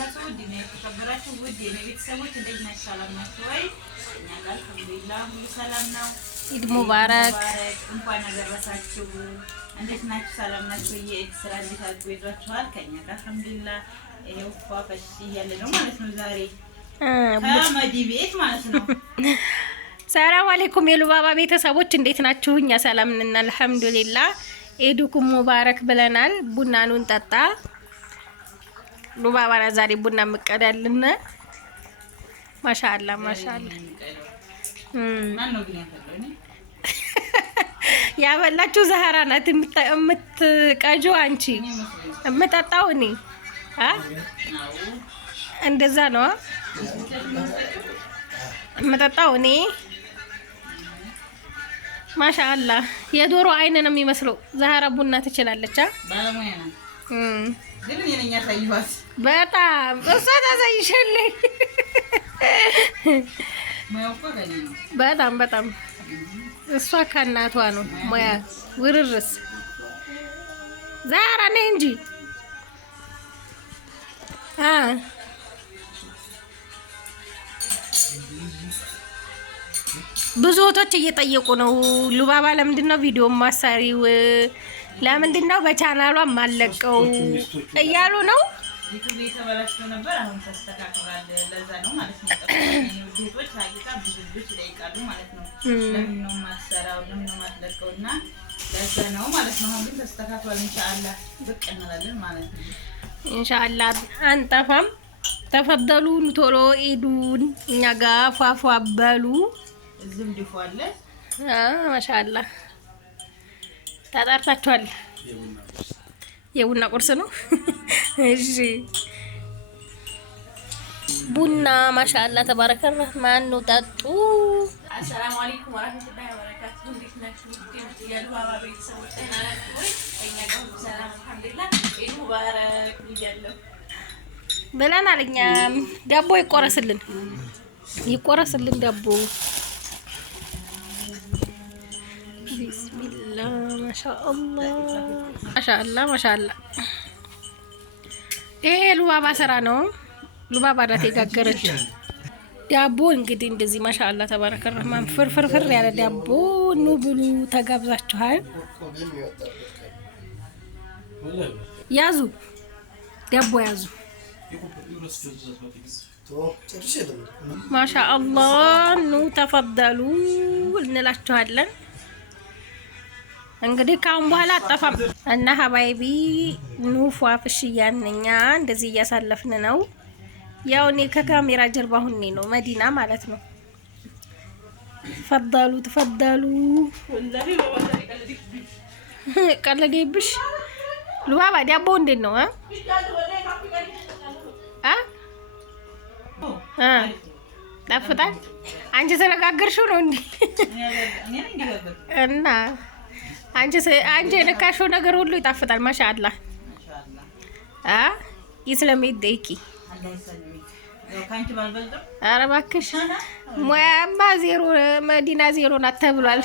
ወበረካቱ ዲና የተከበራችሁ ውድ የኔ ቤተሰቦች እንዴት ናችሁ? ሰላም ናችሁ ወይ? እኛ ጋር አልሐምዱሊላህ ሁሉ ሰላም ነው። ኢድ ሙባረክ እንኳን አደረሳችሁ። እንዴት ናችሁ? ሰላም ናችሁ? የኢድ ስራ እንዴት አድርጓችኋል? ከኛ ጋር አልሐምዱሊላህ ይሄው ፏፈሽ እያለ ነው ማለት ነው። ዛሬ ከመዲ ቤት ማለት ነው። ሰላም አለይኩም የሉባባ ቤተሰቦች እንዴት ናችሁ? እኛ ሰላም ነን አልሐምዱሊላህ። ኢድኩም ሙባረክ ብለናል። ቡናኑን ጠጣ ሉባባ ዛሬ ቡና መቀዳልን። ማሻአላ ማሻአላ። ማን ነው ግን ያፈለኝ? ያበላችሁ ዛህራ ናት የምትቀጁ አንቺ የምጠጣው እኔ እንደዛ ነው የምጠጣው እኔ። ማሻአላ የዶሮ አይን ነው የሚመስለው። ዛህራ ቡና ትችላለች ባለሙያ ናት። ግን የኔኛ ታይዋት በጣም እሷ ታሳይሻለች። በጣም በጣም እሷ ከእናቷ ነው ሙያ ውርርስ። ዛህራ ነኝ እንጂ ብዙ ወቶች እየጠየቁ ነው። ሉባባ ለምንድን ነው ቪዲዮ ማሳሪው? ለምንድን ነው በቻናሏ ማለቀው እያሉ ነው። ዩቲዩብ የተበላሽቶ ነበር፣ አሁን ተስተካክሏል። ለዛ ነው ማለት ነው። ቪዲዮዎች አይታ ብዙ ልጆች ይጠይቃሉ ማለት ነው። ለምን ነው ማሰራው? ለምን ነው ማለቀውና ለዛ ነው ማለት ነው። አሁን ግን ተስተካክሏል። ኢንሻአላህ ብቅ እንላለን ማለት ነው። ኢንሻአላህ አንጠፋም። ተፈደሉ ቶሎ ኢዱን እኛ ጋር ፏፏ በሉ። እዚህም ዲፎ አለ። ማሻአላህ ታጣርታችኋል። የቡና ቁርስ ነው። እሺ ቡና ማሻአላህ ተባረከ ረህማን ነው። ጠጡ። አሰላሙ አለይኩም ወራህመቱላሂ ወበረካቱ። እንዴት ናችሁ? የሉባባ ቤተሰቦች ናችሁ ወይ? እኛ ጋር ሁሉ ሰላም አልሐምዱሊላህ። ኢድ ሙባረክ ብያለሁ ብለናል። እኛም ዳቦ ይቆረስልን ይቆረስልን ዳቦ። ቢስሚላህ ማሻአላህ ማሻአላህ ማሻአላህ። ይሄ ሉባባ ስራ ነው። ሉባባ ናት የጋገረች ዳቦ። እንግዲህ እንደዚህ ማሻአላህ ተባረከ ረህማን ፍርፍር ያለ ዳቦ ኑ ብሉ ተጋብዛችኋል። ያዙ ዳቦ ያዙ። ማሻአላህ ኑ ተፈደሉ እንላችኋለን። እንግዲህ ካሁን በኋላ አጠፋም እና ሀባይቢ ኑ ፏፍሽ እያንኛ እንደዚህ እያሳለፍን ነው። ያው እኔ ከካሜራ ጀርባ ሁኔ ነው መዲና ማለት ነው። ፈዳሉ ተፈዳሉ። ቀለዴብሽ ሉባባ ዳቦ እንዴት ነው? ጣፍጣል። አንቺ ስለጋገርሽው ነው እንዴ? እና አንቺ የነካሽው ነገር ሁሉ ይጣፍጣል። ማሻአላህ ይስለሚደይኪ። ኧረ እባክሽ ሙያማ ዜሮ መዲና ዜሮ ናት ተብሏል።